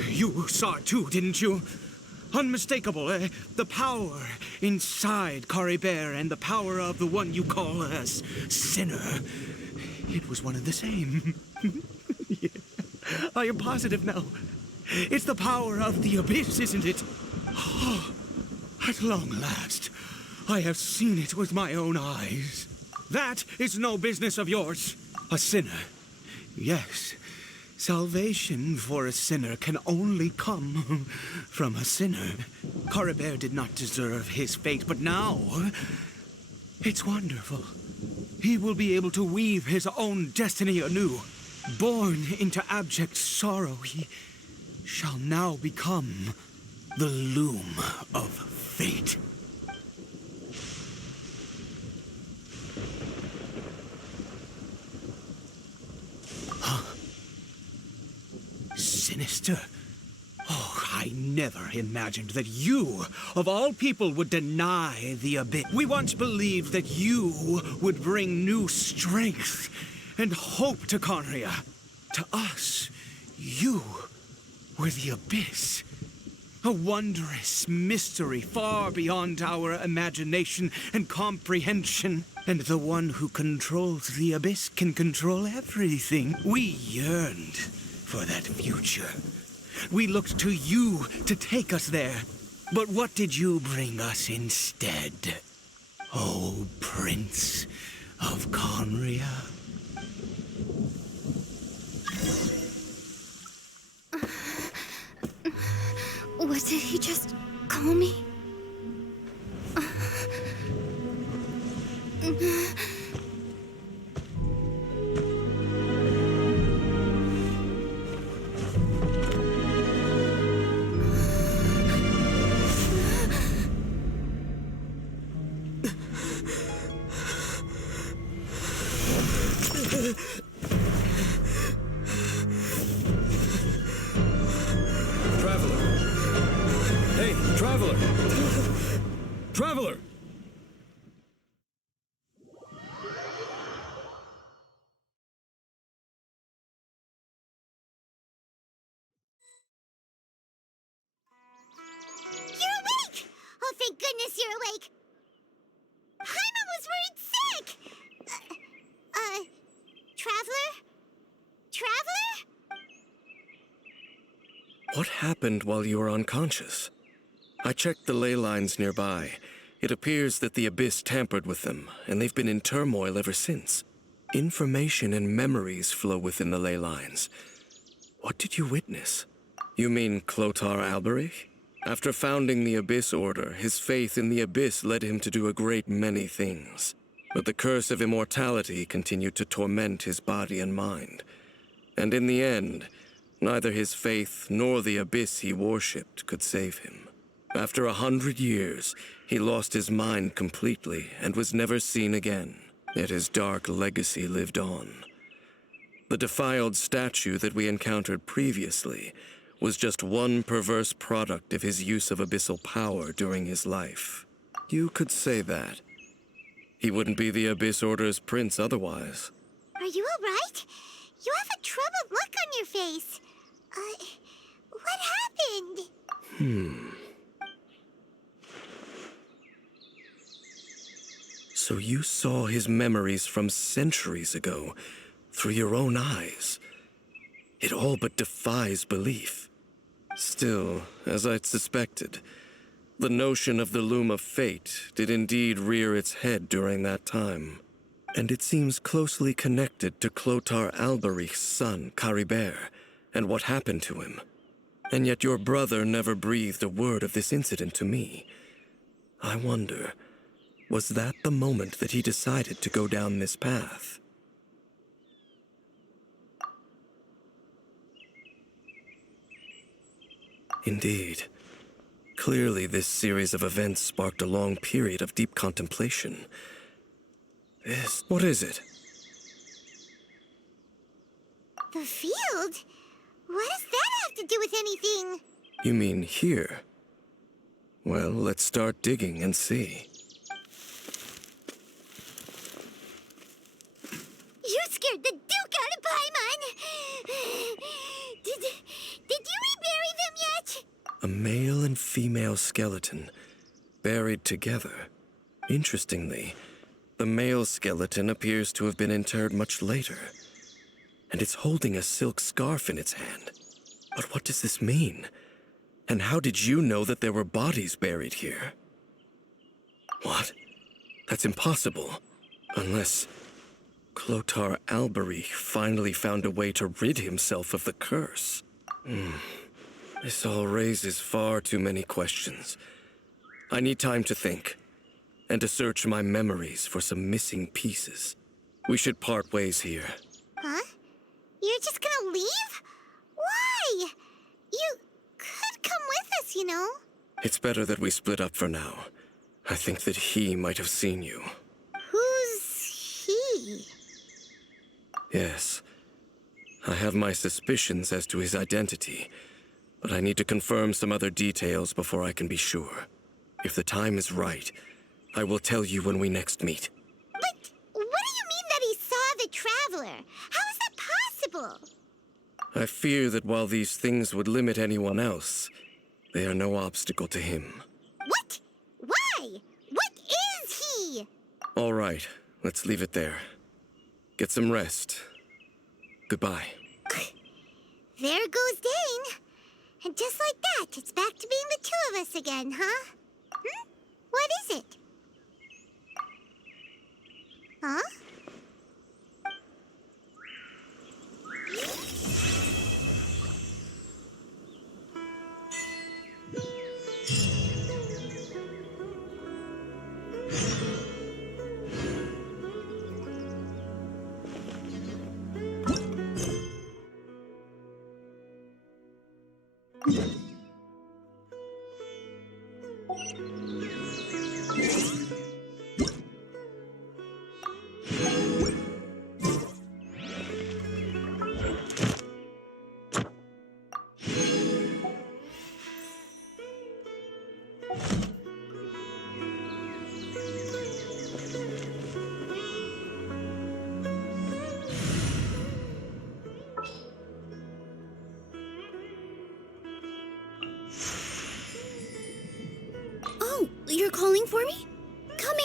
You saw it too, didn't you? Unmistakable, the power inside Caribert and the power of the one you call a sinner. It was one and the same. Yeah. I am positive now. It's the power of the abyss, isn't it? Oh, at long last, I have seen it with my own eyes. That is no business of yours. A sinner. Yes. Salvation for a sinner can only come from a sinner. Caribert did not deserve his fate, but now it's wonderful. He will be able to weave his own destiny anew. Born into abject sorrow, he shall now become the loom of fate. Sinister. Oh, I never imagined that you, of all people, would deny the abyss. We once believed that you would bring new strength and hope to Conria. To us, you were the abyss. A wondrous mystery far beyond our imagination and comprehension. And the one who controls the abyss can control everything. We yearned for that future. We looked to you to take us there. But what did you bring us instead? Oh, Prince of Conria. What did he just call me? Traveler! Traveler! You're awake! Oh, thank goodness you're awake! Paimon was worried sick! Traveler? Traveler? What happened while you were unconscious? I checked the ley lines nearby. It appears that the Abyss tampered with them, and they've been in turmoil ever since. Information and memories flow within the ley lines. What did you witness? You mean Clotar Alberich? After founding the Abyss Order, his faith in the Abyss led him to do a great many things. But the curse of immortality continued to torment his body and mind. And in the end, neither his faith nor the Abyss he worshipped could save him. After 100 years, he lost his mind completely and was never seen again. Yet his dark legacy lived on. The defiled statue that we encountered previously was just one perverse product of his use of abyssal power during his life. You could say that. He wouldn't be the Abyss Order's prince otherwise. Are you all right? You have a troubled look on your face. What happened? So you saw his memories from centuries ago through your own eyes. It all but defies belief. Still, as I'd suspected, the notion of the Loom of Fate did indeed rear its head during that time. And it seems closely connected to Clotar Alberich's son, Caribert, and what happened to him. And yet your brother never breathed a word of this incident to me. I wonder, was that the moment that he decided to go down this path? Indeed. Clearly, this series of events sparked a long period of deep contemplation. What is it? The field? What does that have to do with anything? You mean here? Well, let's start digging and see. You scared the Duke out of Paimon! Did you rebury them yet? A male and female skeleton, buried together. Interestingly, the male skeleton appears to have been interred much later, and it's holding a silk scarf in its hand. But what does this mean? And how did you know that there were bodies buried here? What? That's impossible. Unless Clotar Albery finally found a way to rid himself of the curse. This all raises far too many questions. I need time to think, and to search my memories for some missing pieces. We should part ways here. Huh? You're just gonna leave? Why? You could come with us, you know. It's better that we split up for now. I think that he might have seen you. Who's he? Yes. I have my suspicions as to his identity, but I need to confirm some other details before I can be sure. If the time is right, I will tell you when we next meet. But what do you mean that he saw the Traveler? How is that possible? I fear that while these things would limit anyone else, they are no obstacle to him. What? Why? What is he? All right, let's leave it there. Get some rest. Goodbye. There goes Dane. And just like that, it's back to being the two of us again, huh? What is it? Huh? Oh, you're calling for me? Coming!